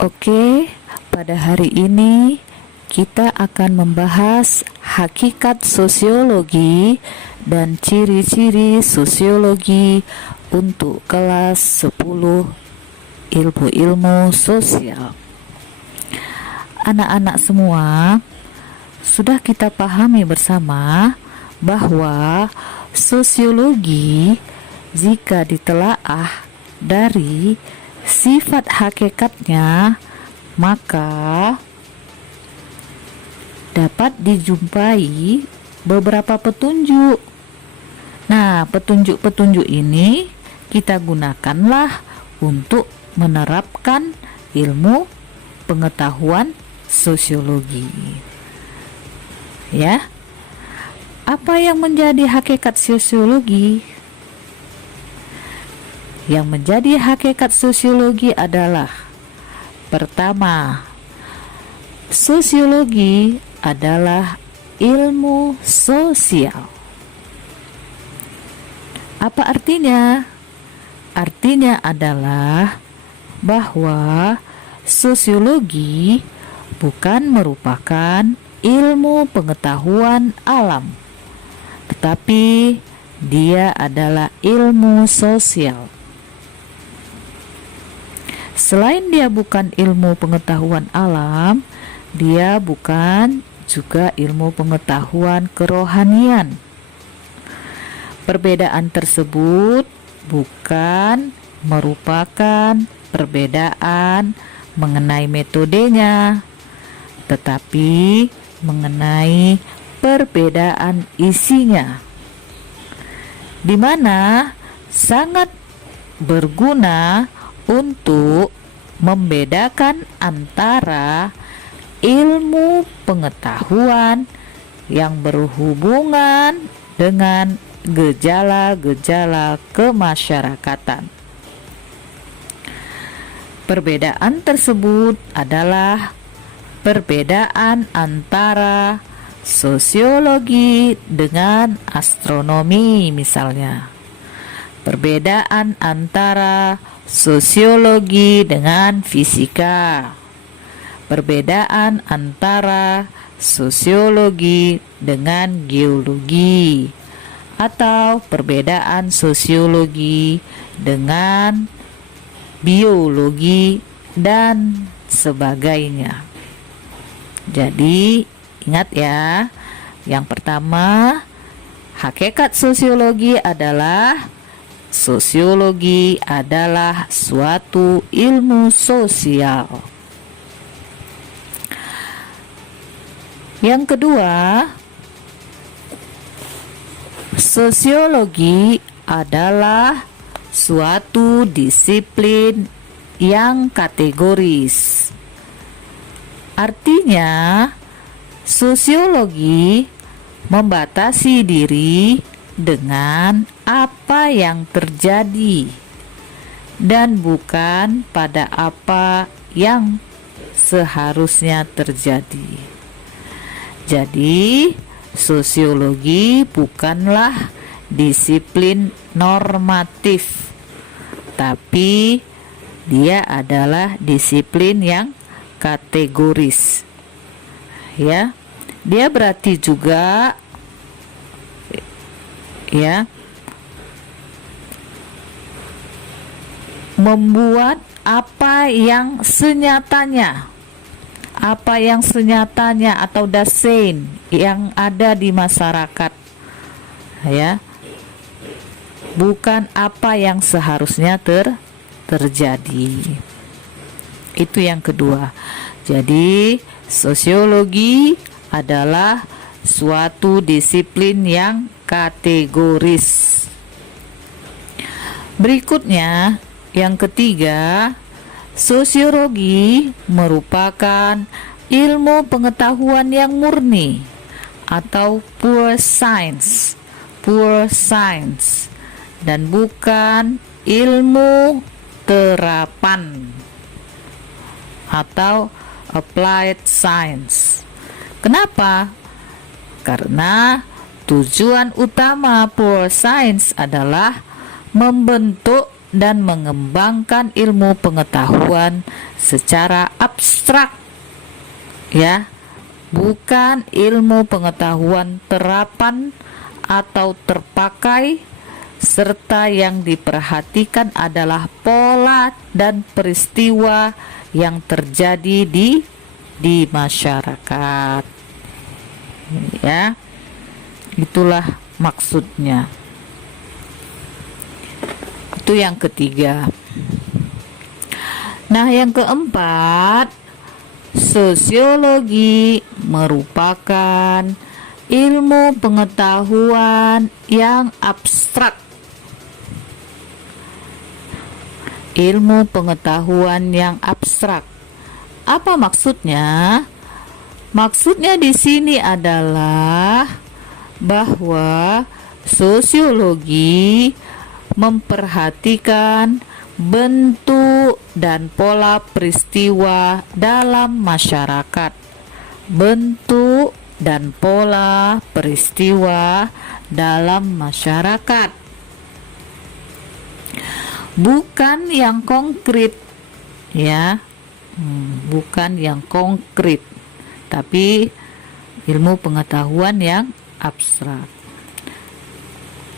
Oke, pada hari ini kita akan membahas hakikat sosiologi dan ciri-ciri sosiologi untuk kelas 10 ilmu-ilmu sosial. Anak-anak semua, sudah kita pahami bersama bahwa sosiologi jika ditelaah dari sifat hakikatnya, maka dapat dijumpai beberapa petunjuk. Nah, petunjuk-petunjuk ini kita gunakanlah untuk menerapkan ilmu pengetahuan sosiologi. Ya. Apa yang menjadi hakikat sosiologi? Yang menjadi hakikat sosiologi adalah pertama, sosiologi adalah ilmu sosial. Apa artinya? Artinya adalah bahwa sosiologi bukan merupakan ilmu pengetahuan alam, tetapi dia adalah ilmu sosial. Selain dia bukan ilmu pengetahuan alam, dia bukan juga ilmu pengetahuan kerohanian. Perbedaan tersebut bukan merupakan perbedaan mengenai metodenya, tetapi mengenai perbedaan isinya, di mana sangat berguna untuk membedakan antara ilmu pengetahuan yang berhubungan dengan gejala-gejala kemasyarakatan. Perbedaan tersebut adalah perbedaan antara sosiologi dengan astronomi misalnya. Perbedaan antara sosiologi dengan fisika. Perbedaan antara sosiologi dengan geologi, atau perbedaan sosiologi dengan biologi dan sebagainya. Jadi ingat ya, yang pertama, hakikat sosiologi adalah suatu ilmu sosial. Yang kedua, sosiologi adalah suatu disiplin yang kategoris. Artinya, sosiologi membatasi diri dengan apa yang terjadi dan bukan pada apa yang seharusnya terjadi. Jadi, sosiologi bukanlah disiplin normatif, tapi dia adalah disiplin yang kategoris. Ya, dia berarti juga membuat apa yang senyatanya atau dasein yang ada di masyarakat, ya, bukan apa yang seharusnya terjadi. Itu yang kedua. Jadi sosiologi adalah suatu disiplin yang kategoris. Berikutnya, yang ketiga, sosiologi merupakan ilmu pengetahuan yang murni atau pure science, dan bukan ilmu terapan atau applied science. Kenapa? Karena tujuan utama pure science adalah membentuk dan mengembangkan ilmu pengetahuan secara abstrak, ya, bukan ilmu pengetahuan terapan atau terpakai, serta yang diperhatikan adalah pola dan peristiwa yang terjadi di masyarakat, ya. Itulah maksudnya. Itu yang ketiga. Nah, yang keempat, sosiologi merupakan ilmu pengetahuan yang abstrak. Ilmu pengetahuan yang abstrak. Apa maksudnya? Maksudnya di sini adalah bahwa sosiologi memperhatikan bentuk dan pola peristiwa dalam masyarakat. Bentuk dan pola peristiwa dalam masyarakat. Bukan yang konkret, ya. Bukan yang konkret, tapi ilmu pengetahuan yang abstrak.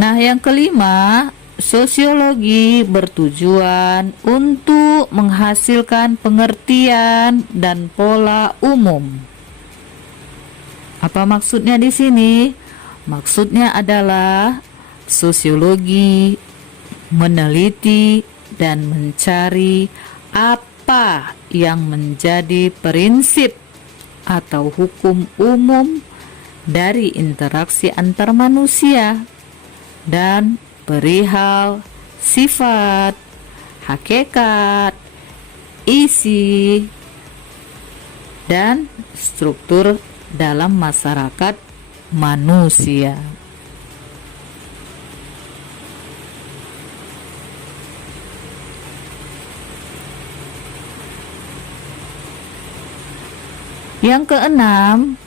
Nah, yang kelima, sosiologi bertujuan untuk menghasilkan pengertian dan pola umum. Apa maksudnya di sini? Maksudnya adalah sosiologi meneliti dan mencari apa yang menjadi prinsip atau hukum umum dari interaksi antar manusia dan perihal sifat, hakikat, isi, dan struktur dalam masyarakat manusia. Yang keenam,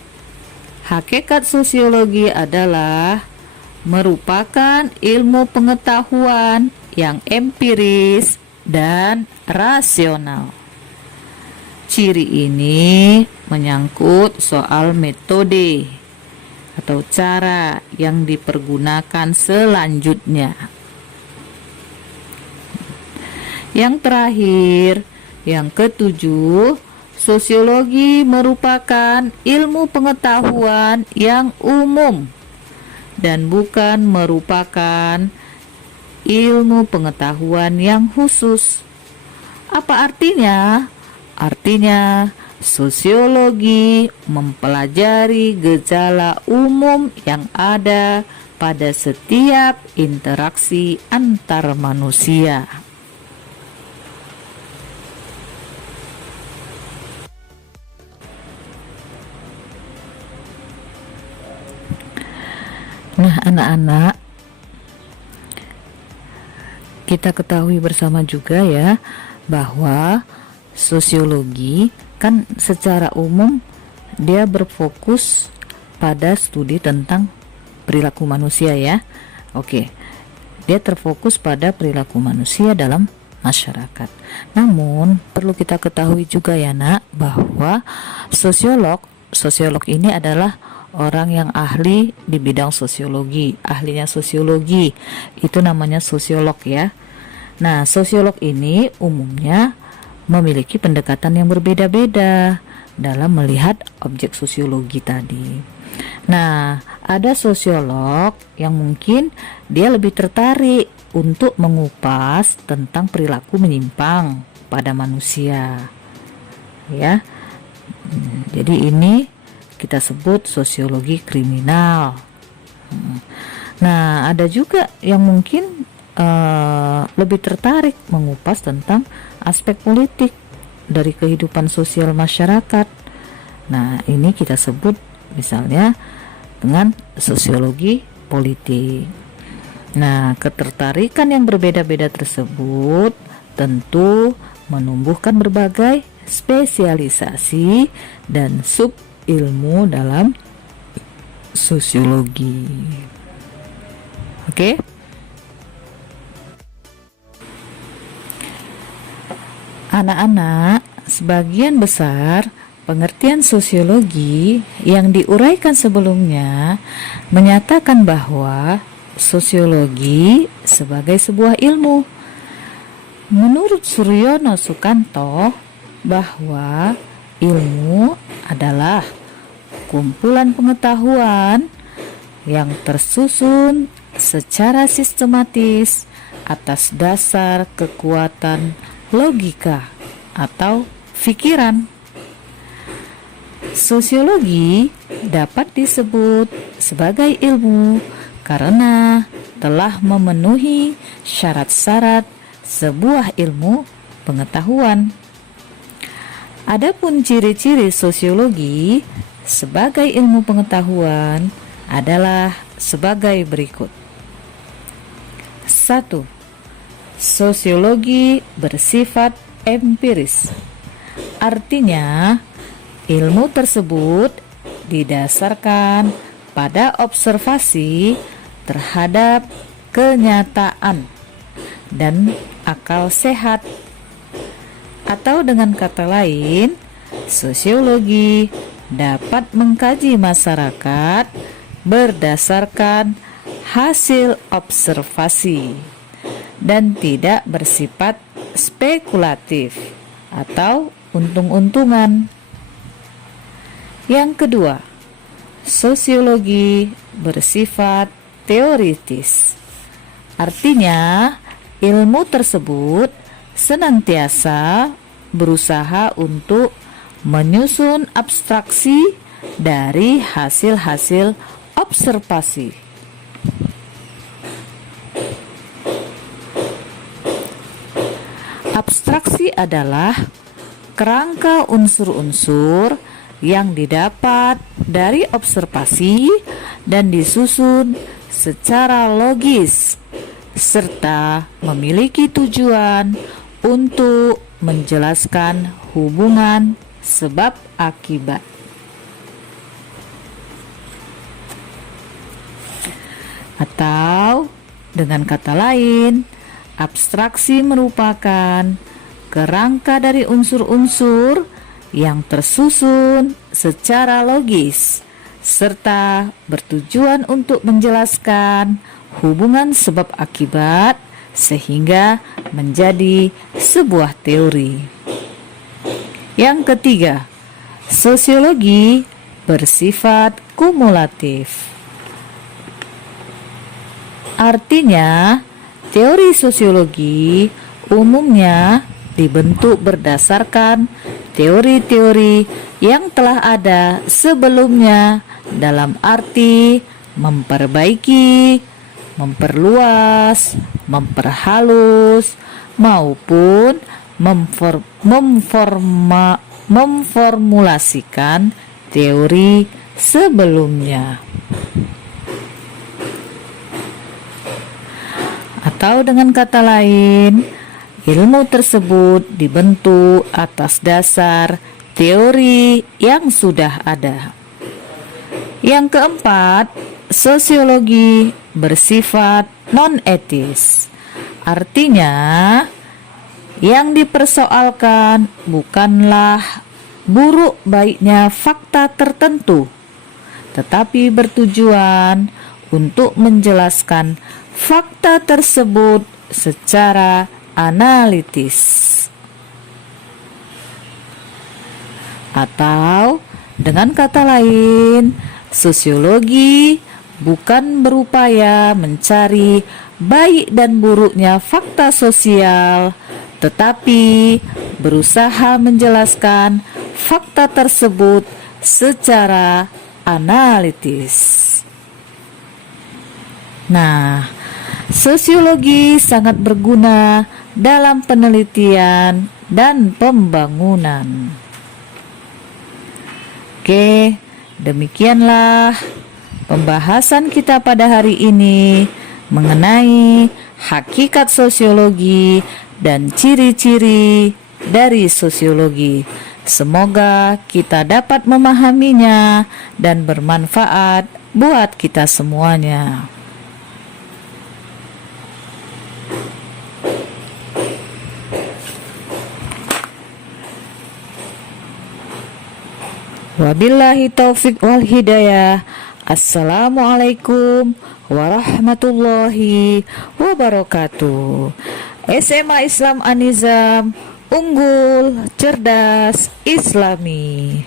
hakikat sosiologi adalah merupakan ilmu pengetahuan yang empiris dan rasional. Ciri ini menyangkut soal metode atau cara yang dipergunakan selanjutnya. Yang terakhir, yang ketujuh, sosiologi merupakan ilmu pengetahuan yang umum dan bukan merupakan ilmu pengetahuan yang khusus. Apa artinya? Artinya, sosiologi mempelajari gejala umum yang ada pada setiap interaksi antar manusia. Nah, anak-anak, kita ketahui bersama juga ya bahwa sosiologi kan secara umum dia berfokus pada studi tentang perilaku manusia ya. Oke. Dia terfokus pada perilaku manusia dalam masyarakat. Namun, perlu kita ketahui juga ya, Nak, bahwa sosiolog ini adalah orang yang ahli di bidang sosiologi, ahlinya sosiologi, itu namanya sosiolog ya. Nah, sosiolog ini umumnya memiliki pendekatan yang berbeda-beda dalam melihat objek sosiologi tadi. Nah, ada sosiolog yang mungkin dia lebih tertarik untuk mengupas tentang perilaku menyimpang pada manusia. Ya. Jadi ini kita sebut sosiologi kriminal. Nah, ada juga yang mungkin lebih tertarik mengupas tentang aspek politik dari kehidupan sosial masyarakat. Nah, ini kita sebut misalnya dengan sosiologi politik. Nah, ketertarikan yang berbeda-beda tersebut tentu menumbuhkan berbagai spesialisasi dan sub ilmu dalam sosiologi. Oke? Anak-anak, sebagian besar pengertian sosiologi yang diuraikan sebelumnya menyatakan bahwa sosiologi sebagai sebuah ilmu. Menurut Suryono Sukanto, bahwa ilmu adalah kumpulan pengetahuan yang tersusun secara sistematis atas dasar kekuatan logika atau pikiran. Sosiologi dapat disebut sebagai ilmu karena telah memenuhi syarat-syarat sebuah ilmu pengetahuan. Adapun ciri-ciri sosiologi sebagai ilmu pengetahuan adalah sebagai berikut. 1. Sosiologi bersifat empiris. Artinya, ilmu tersebut didasarkan pada observasi terhadap kenyataan dan akal sehat. Atau dengan kata lain, sosiologi dapat mengkaji masyarakat berdasarkan hasil observasi dan tidak bersifat spekulatif atau untung-untungan. Yang kedua, sosiologi bersifat teoritis. Artinya, ilmu tersebut senantiasa berusaha untuk menyusun abstraksi dari hasil-hasil observasi. Abstraksi adalah kerangka unsur-unsur yang didapat dari observasi dan disusun secara logis serta memiliki tujuan untuk menjelaskan hubungan sebab akibat. Atau dengan kata lain, abstraksi merupakan kerangka dari unsur-unsur yang tersusun secara logis serta bertujuan untuk menjelaskan hubungan sebab akibat sehingga menjadi sebuah teori. Yang ketiga, sosiologi bersifat kumulatif. Artinya, teori sosiologi umumnya dibentuk berdasarkan teori-teori yang telah ada sebelumnya dalam arti memperbaiki, memperluas, memperhalus, maupun memformulasikan teori sebelumnya. Atau dengan kata lain, ilmu tersebut dibentuk atas dasar teori yang sudah ada. Yang keempat, sosiologi bersifat non-etis. Artinya, yang dipersoalkan bukanlah buruk baiknya fakta tertentu, tetapi bertujuan untuk menjelaskan fakta tersebut secara analitis. Atau dengan kata lain, sosiologi bukan berupaya mencari baik dan buruknya fakta sosial, tetapi berusaha menjelaskan fakta tersebut secara analitis. Nah, sosiologi sangat berguna dalam penelitian dan pembangunan. Oke, demikianlah pembahasan kita pada hari ini mengenai hakikat sosiologi dan ciri-ciri dari sosiologi. Semoga kita dapat memahaminya dan bermanfaat buat kita semuanya. Wabillahi taufik wal hidayah. Assalamualaikum warahmatullahi wabarakatuh. SMA Islam An-Nizam, unggul, cerdas, Islami.